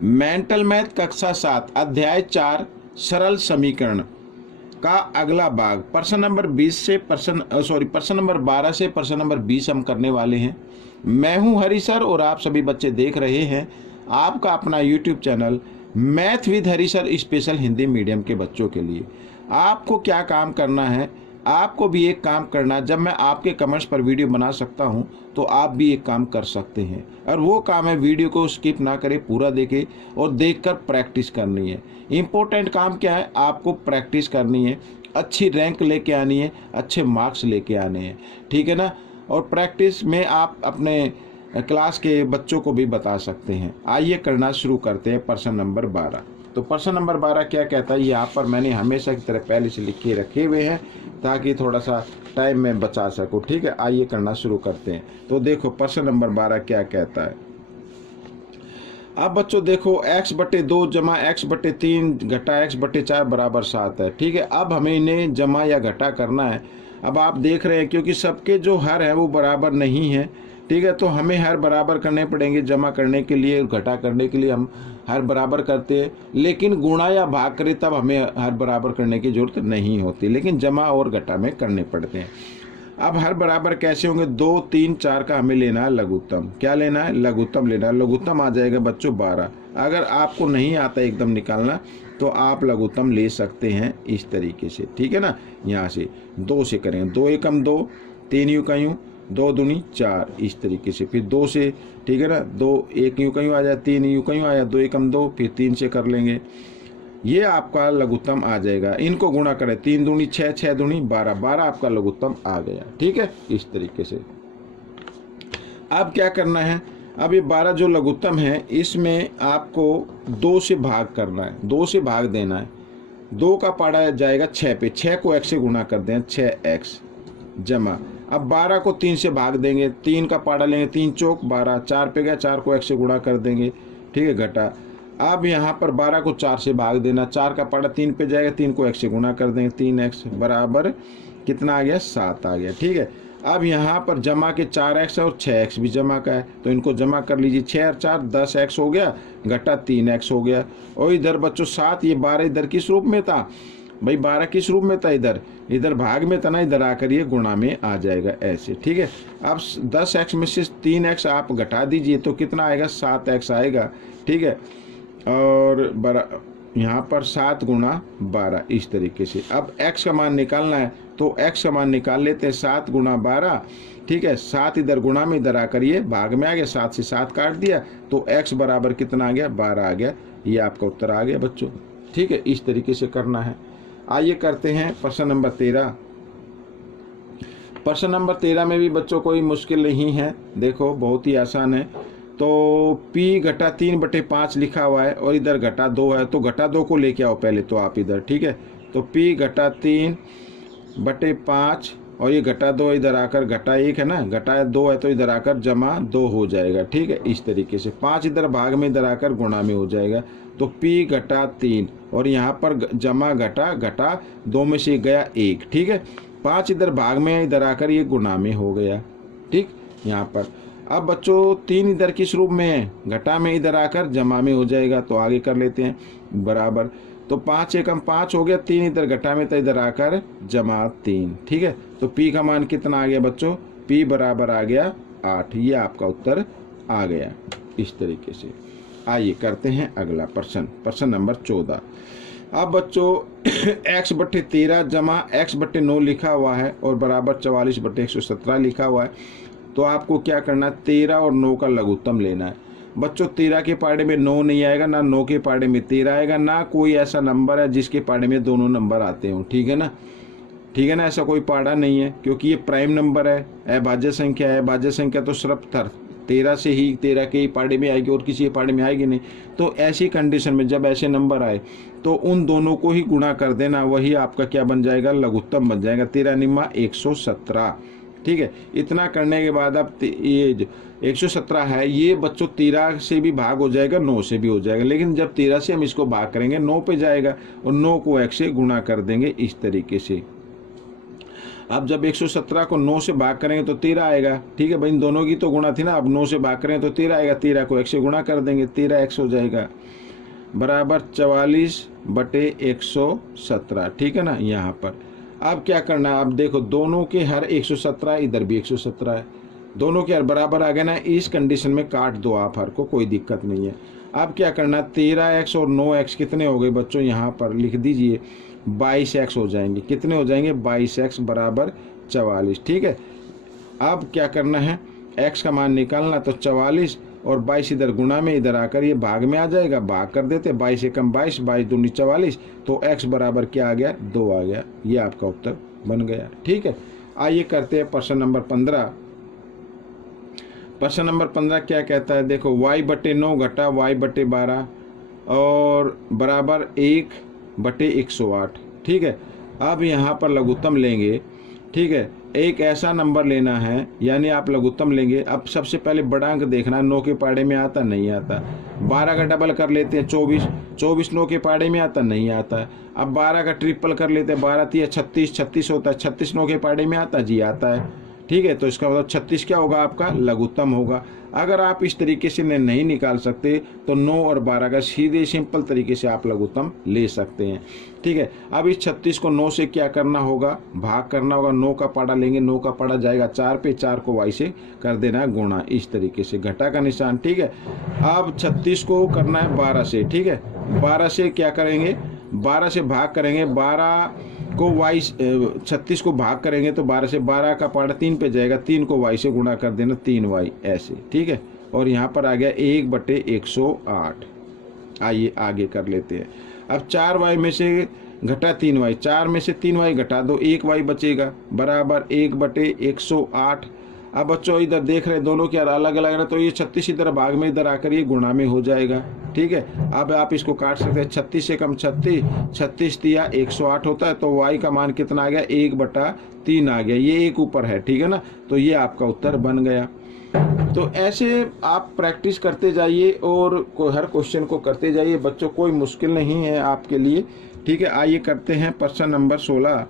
Mental math कक्षा 7 अध्याय 4 सरल समीकरण का अगला भाग प्रश्न नंबर 20 से प्रश्न नंबर 12 से प्रश्न नंबर 20 हम करने वाले हैं। मैं हूं हरी सर और आप सभी बच्चे देख रहे हैं आपका अपना YouTube channel math with Hari sir special Hindi medium के बच्चों के लिए। आपको क्या काम करना है, आपको भी एक काम करना, जब मैं आपके कमेंट्स पर वीडियो बना सकता हूं तो आप भी एक काम कर सकते हैं, और वो काम है वीडियो को स्किप ना करें, पूरा देखें और देखकर प्रैक्टिस करनी है। इम्पोर्टेंट काम क्या है, आपको प्रैक्टिस करनी है, अच्छी रैंक लेके आनी है, अच्छे मार्क्स लेके आने हैं, ठीक है ना। और प्रैक्टिस में आप अपने क्लास के बच्चों को भी बता सकते हैं। आइए करना शुरू करते हैं प्रश्न नंबर 12। तो प्रश्न नंबर 12 क्या कहता है, यहाँ पर मैंने हमेशा की तरह पहले से लिख के रखे हुए हैं ताकि थोड़ा सा टाइम में बचा सकूं, ठीक है। आइए करना शुरू करते हैं। तो देखो प्रश्न नंबर 12 क्या कहता है। अब बच्चों देखो x/2 जमा x/3 घटा x/4 बराबर 7 है, ठीक है। अब हमें इन्हें जमा या घटा करना है। अब आप देख रहे हैं क्योंकि सबके जो हर है वो बराबर नहीं है, ठीक है, तो हमें हर बराबर करने पड़ेंगे। जमा करने के लिए, घटा करने के लिए हम हर बराबर करते हैं, लेकिन गुणा या भाग करें तब हमें हर बराबर करने की जरूरत नहीं होती, लेकिन जमा और घटा में करने पड़ते हैं। अब हर बराबर कैसे होंगे, 2, 3, 4 का हमें लेना है लघुत्तम। क्या लेना है, लघुत्तम लेना है। लघुत्तम आ जाएगा बच्चों 12। अगर आपको नहीं आता एकदम निकालना तो आप लघुत्तम ले सकते हैं इस तरीके से, ठीक है ना। यहाँ से 2 से करेंगे, 2 एकम 2, 3 यूं का यूं, 2 दूनी 4, इस तरीके से। फिर 2 से, ठीक है ना, 2 1 यूं का यूं आ जाए, 3 यूं का यूं आया, 2 एकम 2, फिर 3 से कर लेंगे, ये आपका लघुत्तम आ जाएगा। इनको गुणा करें, 3 दूनी 6, 6 दूनी 12, 12 आपका लघुत्तम आ गया, ठीक है, इस तरीके से। अब क्या करना है, अब ये 12 जो लघुत्तम है इसमें आपको 2 से भाग करना है, 2 से भाग देना है। 2 का पाड़ा जाएगा 6 पे, 6 को x से गुणा कर दें, 6x जमा। अब 12 को 3 से भाग देंगे, 3 का पाड़ा लेंगे, 3 चौक 12, 4 पे गया, 4 को x से गुणा कर देंगे, ठीक है, घटा। अब यहाँ पर 12 को 4 से भाग देना, 4 का पाड़ा 3 पे जाएगा, 3 को x से गुणा कर देंगे, 3x बराबर कितना आ गया, 7 आ गया, ठीक है। अब यहाँ पर जमा के 4x और 6x भी जमा का है, तो इनको जमा कर लीजिए। 6 और 4 10x हो गया, घटा 3x हो गया। और इधर बच्चों 7, ये 12 इधर किस रूप में था भाई, 12 किस रूप में था, इधर भाग में था ना, इधर आकर ये गुणा में आ जाएगा ऐसे, ठीक है। अब 10x में से 3x आप घटा दीजिए तो कितना आएगा, 7x आएगा, ठीक है। और यहाँ पर 7 गुणा 12 इस तरीके से। अब x का मान निकालना है तो x का मान निकाल लेते हैं, 7 गुणा 12, ठीक है। 7 इधर गुणा में, इधर आकर ये भाग में आ गया, 7 से 7 काट दिया तो x बराबर कितना आ गया, 12 आ गया। ये आपका उत्तर आ गया बच्चों, ठीक है। इस तरीके से करना है। आइए करते हैं प्रश्न नंबर 13। प्रश्न नंबर 13 में भी बच्चों कोई मुश्किल नहीं है, देखो बहुत ही आसान है। तो p घटा 3/5 लिखा हुआ है और इधर घटा 2 है, तो घटा 2 को लेके आओ पहले तो आप इधर, ठीक है। तो p घटा 3/5 और ये घटा 2 इधर आकर घटा 1 है ना, घटा 2 है तो इधर आकर जमा 2 हो जाएगा, ठीक है, इस तरीके से। 5 इधर भाग में, इधर आकर गुणा में हो जाएगा। तो p घटा 3 और यहाँ पर जमा घटा 2 में से गया 1, ठीक है। 5 इधर भाग में, इधर आकर ये गुणा में हो गया, ठीक, यहाँ पर। अब बच्चों 3 इधर किस रूप में है, घटा में, इधर आकर जमा में हो जाएगा, तो आगे कर लेते हैं बराबर। तो 5 एकम 5 हो गया, 3 इधर घटा में था, इधर आकर जमा 3, ठीक है। तो p का मान कितना आ गया बच्चों, p बराबर आ गया 8। ये आपका उत्तर आ गया इस तरीके से। आइए करते हैं अगला प्रश्न, प्रश्न नंबर 14। अब बच्चों x/13 जमा x/9 लिखा हुआ है और बराबर 44/117 लिखा हुआ है। तो आपको क्या करना है, 13 और 9 का लघुत्तम लेना है। बच्चों 13 के पाड़े में 9 नहीं आएगा, ना 9 के पाड़े में 13 आएगा, ना कोई ऐसा नंबर है जिसके पाड़े में दोनों नंबर आते हों, ठीक है ना, ठीक है ना, ऐसा कोई पाड़ा नहीं है क्योंकि ये प्राइम नंबर है, अभाज्य संख्या है। भाज्य संख्या तो सिर्फ 13 से ही, 13 के ही पाड़े में आएगी और किसी पाड़े में आएगी नहीं। तो ऐसी कंडीशन में जब ऐसे नंबर आए तो उन दोनों को ही गुणा कर देना, वही आपका क्या बन जाएगा, लघुत्तम बन जाएगा। 13 निम्मा 117, ठीक है। इतना करने के बाद अब ये जो 117 है ये बच्चों 13 से भी भाग हो जाएगा, 9 से भी हो जाएगा, लेकिन जब 13 से हम इसको भाग करेंगे 9 पे जाएगा और 9 को 1 से गुणा कर देंगे इस तरीके से। अब जब 117 को 9 से भाग करेंगे तो 13 आएगा। ठीक है भाई, इन दोनों की तो गुणा थी ना, अब 9 से भाग करेंगे तो 13 आएगा। 13 को 1 से गुणा कर देंगे, 13x हो जाएगा बराबर 44/117। ठीक है ना। यहाँ पर अब क्या करना है, अब देखो दोनों के हर 117, इधर भी 117 है, दोनों के हर बराबर आ गए ना। इस कंडीशन में काट दो आप हर को, कोई दिक्कत नहीं है। अब क्या करना, 13x और 9x कितने हो गए बच्चों, यहाँ पर लिख दीजिए 22x हो जाएंगे। कितने हो जाएंगे, 22x बराबर 44। ठीक है। अब क्या करना है, x का मान निकालना, तो 44 और 22 इधर गुणा में, इधर आकर ये भाग में आ जाएगा, भाग कर देते, 22 एकम 22, 22 दूनी 44, तो x बराबर क्या आ गया, 2 आ गया। ये आपका उत्तर बन गया। ठीक है। आइए करते हैं प्रश्न नंबर 15। प्रश्न नंबर 15 क्या कहता है, देखो y/9 घटा y/12 और बराबर 1/108। ठीक है। अब यहाँ पर लघुत्तम लेंगे। ठीक है। एक ऐसा नंबर लेना है, यानी आप लघुत्तम लेंगे। अब सबसे पहले बड़ा अंक देखना, 9 के पहाड़े में आता नहीं आता। 12 का डबल कर लेते हैं 24, 24 9 के पहाड़े में आता नहीं आता। अब 12 का ट्रिपल कर लेते हैं, 12 3 36, 36 होता है। 36 9 के पहाड़े में आता, जी आता है। ठीक है। तो इसका मतलब 36 क्या होगा, आपका लघुत्तम होगा। अगर आप इस तरीके से नहीं निकाल सकते तो 9 और 12 का सीधे सिंपल तरीके से आप लघुत्तम ले सकते हैं। ठीक है। अब इस 36 को 9 से क्या करना होगा, भाग करना होगा। 9 का पाड़ा लेंगे, 9 का पाड़ा जाएगा 4 पे, 4 को y से कर देना है गुणा, इस तरीके से घटा का निशान। ठीक है। अब 36 को करना है 12 से। ठीक है। 12 से क्या करेंगे, 12 से भाग करेंगे, 12 को y 36 को भाग करेंगे तो 12 से, 12 का पाड़ा 3 पे जाएगा, 3 को y से गुणा कर देना, 3y ऐसे। ठीक है। और यहाँ पर आ गया 1/108। आइए आगे कर लेते हैं। अब 4y में से घटा 3y, 4 में से 3y घटा दो, 1y बचेगा बराबर 1/108। अब बच्चों इधर देख रहे हैं दोनों के अलग अलग है, तो ये 36 इधर भाग में, इधर आकर ये गुणा में हो जाएगा। ठीक है। अब आप इसको काट सकते हैं, 36 से कम 36, 36 दिया 108 होता है, तो y का मान कितना आ गया, 1/3 आ गया। ये एक ऊपर है। ठीक है ना। तो ये आपका उत्तर बन गया। तो ऐसे आप प्रैक्टिस करते जाइए और हर क्वेश्चन को करते जाइए बच्चों, कोई मुश्किल नहीं है आपके लिए। ठीक है। आइए करते हैं प्रश्न नंबर 16।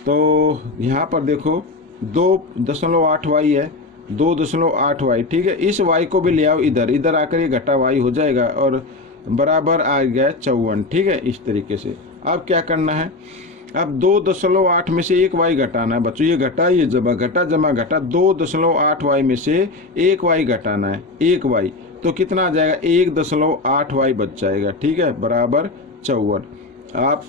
तो यहाँ पर देखो 2.8y है, 2.8y। ठीक है। इस y को भी ले आओ इधर, इधर आकर ये घटा y हो जाएगा और बराबर आ गया 54। ठीक है। इस तरीके से अब क्या करना है, अब 2.8 में से 1y घटाना है बच्चों। ये घटा, ये जमा, घटा जमा घटा, 2.8y में से 1y घटाना है, 1y, तो कितना आ जाएगा, 1.8y बच जाएगा। ठीक है। बराबर 54। आप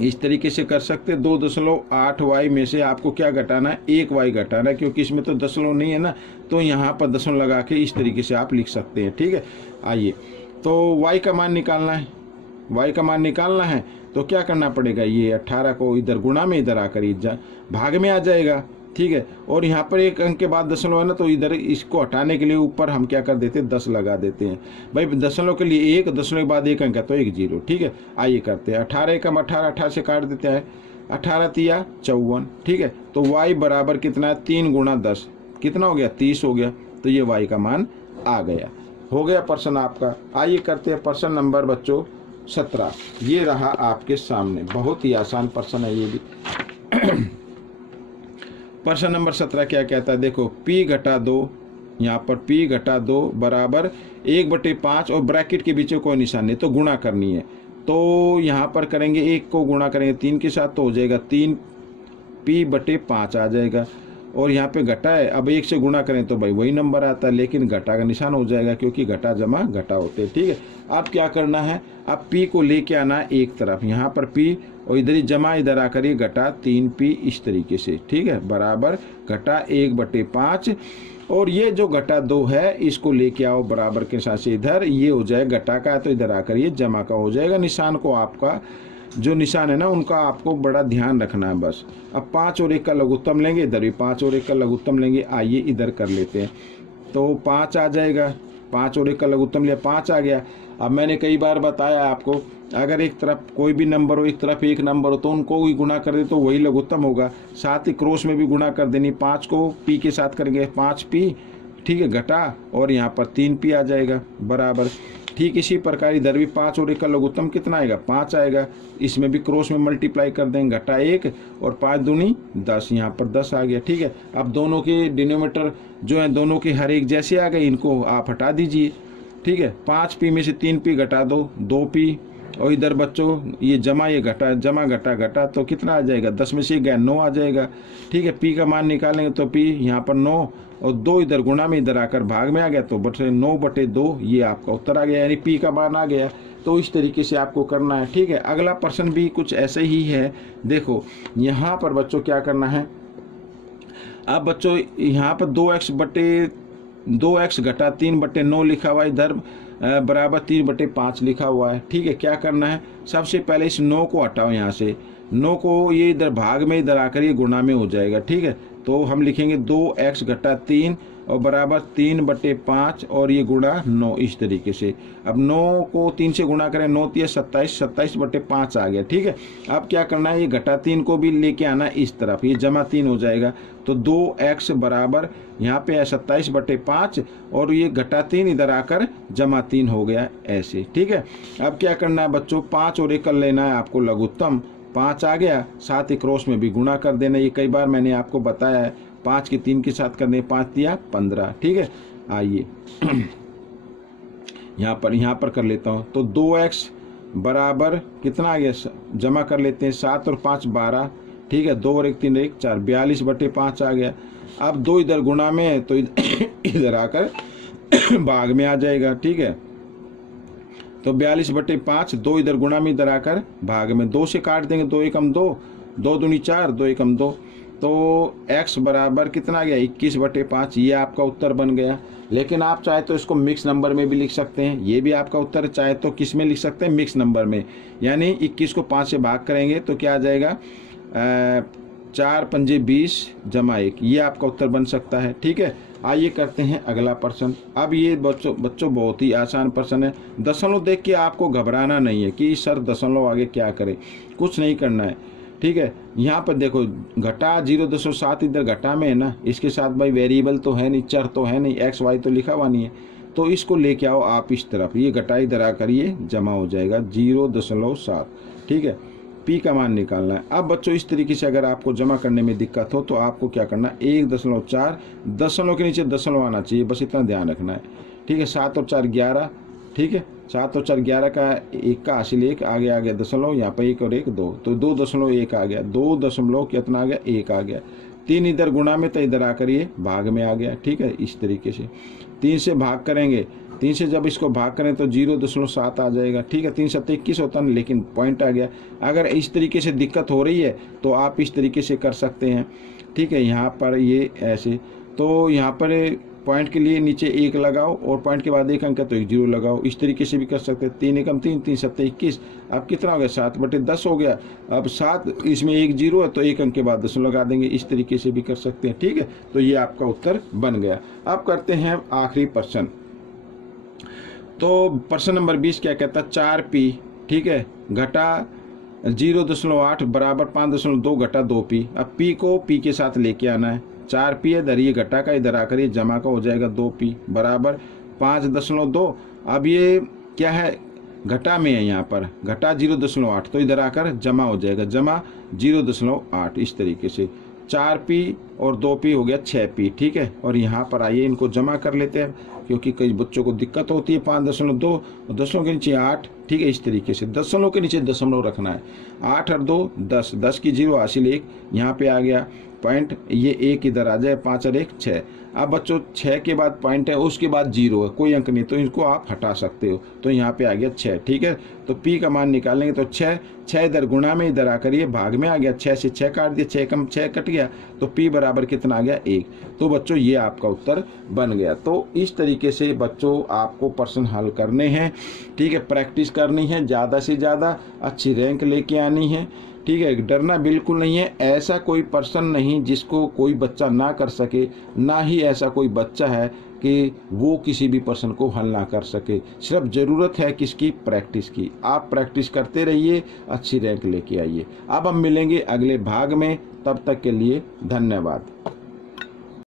इस तरीके से कर सकते हैं। 2.8y में से आपको क्या घटाना है, 1y घटाना है, क्योंकि इसमें तो दशमलव नहीं है ना, तो यहाँ पर दशमलव लगा के इस तरीके से आप लिख सकते हैं। ठीक है। आइए, तो y का मान निकालना है, y का मान निकालना है तो क्या करना पड़ेगा, ये 18 को इधर गुणा में, इधर आकर भाग में आ जाएगा। ठीक है। और यहाँ पर एक अंक के बाद दशमलव है ना, तो इधर इसको हटाने के लिए ऊपर हम क्या कर देते हैं, 10 लगा देते हैं। भाई दशमलव के लिए 1, दशमलव के बाद 1 अंक है तो 1 0। ठीक है। आइए करते हैं, 18 एकम 18, 18 से काट देते हैं, 18 तिया 54। ठीक है। तो y बराबर कितना है, 3 गुणा 10, कितना हो गया, 30 हो गया। तो ये y का मान आ गया। हो गया प्रश्न आपका। आइए करते हैं प्रश्न नंबर बच्चों 17। ये रहा आपके सामने, बहुत ही आसान प्रश्न है ये भी। प्रश्न नंबर 17 क्या कहता है, देखो p घटा 2, यहाँ पर p घटा 2 बराबर 1/5 और ब्रैकेट के बीच में कोई निशान नहीं, तो गुणा करनी है। तो यहाँ पर करेंगे, 1 को गुणा करेंगे 3 के साथ तो हो जाएगा 3p/5 आ जाएगा। और यहाँ पे घटा है, अब 1 से गुणा करें तो भाई वही नंबर आता है, लेकिन घटा का निशान हो जाएगा क्योंकि घटा जमा घटा होते हैं। ठीक है। अब क्या करना है, अब p को लेके आना है एक तरफ, यहाँ पर p और इधर ही जमा, इधर आकर ये घटा 3p इस तरीके से। ठीक है। बराबर घटा 1/5 और ये जो घटा 2 है इसको लेके आओ बराबर के साथ से इधर, ये हो जाए घटा का है तो इधर आकर ये जमा का हो जाएगा। निशान को आपका जो निशान है ना उनका आपको बड़ा ध्यान रखना है बस। अब 5 और 1 का लघुत्तम लेंगे, इधर भी 5 और 1 का लघुत्तम लेंगे। आइए इधर कर लेते हैं, तो 5 आ जाएगा, 5 और 1 का लघुत्तम लिया, 5 आ गया। अब मैंने कई बार बताया आपको, अगर एक तरफ कोई भी नंबर हो, एक तरफ एक नंबर हो, तो उनको भी गुणा कर दे तो वही लघुत्तम होगा। साथ ही क्रॉस में भी गुणा कर देनी, 5 को p के साथ करेंगे 5p। ठीक है। घटा और यहाँ पर 3p आ जाएगा बराबर। ठीक इसी प्रकार इधर भी 5 और 1 का लघुत्तम कितना आएगा, 5 आएगा। इसमें भी क्रॉस में मल्टीप्लाई कर देंगे, घटा 1 और 5 दूनी 10, यहाँ पर 10 आ गया। ठीक है, अब दोनों के डिनोमिनेटर जो है दोनों के हर एक जैसे आ गए, इनको आप हटा दीजिए। ठीक है, 5p में से 3p घटा दो, 2p, और इधर बच्चों ये जमा ये घटा, जमा घटा घटा तो कितना आ जाएगा, 10 में से गया 9 आ जाएगा। ठीक है, p का मान निकालेंगे तो p यहाँ पर 9 और 2 इधर गुणा में इधर आकर भाग में आ गया तो 9/2 ये आपका उत्तर आ गया, यानी p का मान आ गया। तो इस तरीके से आपको करना है। ठीक है, अगला प्रश्न भी कुछ ऐसे ही है। देखो यहाँ पर बच्चों क्या करना है, अब बच्चों यहाँ पर 2x घटा 3/9 लिखा हुआ है, इधर बराबर 3/5 लिखा हुआ है। ठीक है, क्या करना है, सबसे पहले इस 9 को हटाओ, यहाँ से 9 को ये इधर भाग में इधर आकर ये गुणा में हो जाएगा। ठीक है, तो हम लिखेंगे 2x घटा 3 और बराबर 3/5 और ये गुणा 9 इस तरीके से। अब 9 को 3 से गुणा करें, 9 × 27, 27/5 आ गया। ठीक है, अब क्या करना है, ये घटा 3 को भी लेके आना इस तरफ, ये जमा 3 हो जाएगा। तो 2x बराबर यहाँ पे है 27/5 और ये घटा 3 इधर आकर जमा 3 हो गया ऐसे। ठीक है, अब क्या करना है बच्चों, 5 और 1 कर लेना है आपको लघुत्तम, 5 आ गया, साथ ही क्रॉस में भी गुणा कर देना। ये कई बार मैंने आपको बताया है, 5 के 3 के साथ करने, 5 दिया 15। ठीक है, आइए यहाँ पर कर लेता हूँ। तो 2x बराबर कितना आ गया, जमा कर लेते हैं, 7 और 5 12। ठीक है, 2 और 1 3 1 4, 42/5 आ गया। अब 2 इधर गुणा में है तो इधर आकर भाग में आ जाएगा। ठीक है, तो 42/5, 2 इधर गुणा में इधर आकर भाग में, 2 से काट देंगे, 2 एकम 2, 2 दूनी 4, 2 एकम 2। तो x बराबर कितना आ गया, 21/5, ये आपका उत्तर बन गया। लेकिन आप चाहे तो इसको मिक्स नंबर में भी लिख सकते हैं, ये भी आपका उत्तर है। चाहे तो किस में लिख सकते हैं, मिक्स नंबर में, यानी 21 को 5 से भाग करेंगे तो क्या आ जाएगा, 4 पंजे 20 जमा 1, ये आपका उत्तर बन सकता है। ठीक है, आइए करते हैं अगला प्रश्न। अब ये बच्चों बहुत ही आसान प्रश्न है। दशमलव देख के आपको घबराना नहीं है कि सर दशमलव आगे क्या करें, कुछ नहीं करना है। ठीक है, यहाँ पर देखो घटा 0.7 इधर घटा में है ना, इसके साथ भाई वेरिएबल तो है नहीं, चर तो है नहीं, x y तो लिखा हुआ नहीं है, तो इसको लेके आओ आप इस तरफ, ये घटा इधर आकर ये जमा हो जाएगा 0.7। ठीक है, p का मान निकालना है। अब बच्चों इस तरीके से अगर आपको जमा करने में दिक्कत हो तो आपको क्या करना है, 1.4 दशमलव के नीचे दशमलव आना चाहिए, बस इतना ध्यान रखना है। ठीक है, 7 और 4 11। ठीक है, 7 और 4 11 का 1 का हासिल 1 आ गया दशमलव, यहाँ पर 1 और 1 2, तो 2.1 आ गया, 2 दशमलव कितना आ गया, 1 आ गया। 3 इधर गुणा में तो इधर आकर ये भाग में आ गया। ठीक है, इस तरीके से 3 से भाग करेंगे, 3 से जब इसको भाग करें तो 0.7 आ जाएगा। ठीक है, 3 7 21 होता है, लेकिन पॉइंट आ गया। अगर इस तरीके से दिक्कत हो रही है तो आप इस तरीके से कर सकते हैं। ठीक है, यहाँ पर ये ऐसे, तो यहाँ पर पॉइंट के लिए नीचे 1 लगाओ और पॉइंट के बाद 1 अंक है तो 1 0 लगाओ, इस तरीके से भी कर सकते हैं। 3 एकम 3, 3 7 21, अब कितना हो गया, 7/10 हो गया। अब 7 इसमें 1 0 है तो 1 अंक के बाद 10 लगा देंगे, इस तरीके से भी कर सकते हैं। ठीक है, तो ये आपका उत्तर बन गया। अब करते हैं आखिरी प्रश्न। तो प्रश्न नंबर 20 क्या कहता है, 4p ठीक है घटा 0.8 बराबर 5.2 घटा 2p। अब p को p के साथ लेके आना है, 4p है, इधर ये घटा का इधर आकर ये जमा का हो जाएगा 2p बराबर 5.2। अब ये क्या है, घटा में है, यहाँ पर घटा 0.8 तो इधर आकर जमा हो जाएगा, जमा 0.8 इस तरीके से। 4p और 2p हो गया 6p। ठीक है, और यहाँ पर आइए इनको जमा कर लेते हैं, क्योंकि कई बच्चों को दिक्कत होती है। 5.2 और दशमलव के नीचे 8। ठीक है, इस तरीके से दशमलव के नीचे दशमलव रखना है। 8 और 2 10, 10 की 0 हासिल 1 यहाँ पे आ गया पॉइंट, ये 1 इधर आ जाए, 5 और 1 6। अब बच्चों 6 के बाद पॉइंट है, उसके बाद 0 है, कोई अंक नहीं, तो इनको आप हटा सकते हो, तो यहाँ पे आ गया 6। ठीक है, तो p का मान निकालेंगे तो 6 इधर गुणा में इधर आकर ये भाग में आ गया, 6 से 6 काट दिया, 6 कम 6 कट गया, तो p बराबर कितना आ गया, 1। तो बच्चों ये आपका उत्तर बन गया। तो इस तरीके से बच्चों आपको प्रश्न हल करने हैं। ठीक है, प्रैक्टिस करनी है, ज़्यादा से ज़्यादा अच्छी रैंक लेके आनी है। ठीक है, डरना बिल्कुल नहीं है। ऐसा कोई पर्सन नहीं जिसको कोई बच्चा ना कर सके, ना ही ऐसा कोई बच्चा है कि वो किसी भी पर्सन को हल ना कर सके। सिर्फ ज़रूरत है किसकी, प्रैक्टिस की। आप प्रैक्टिस करते रहिए, अच्छी रैंक लेके आइए। अब हम मिलेंगे अगले भाग में, तब तक के लिए धन्यवाद।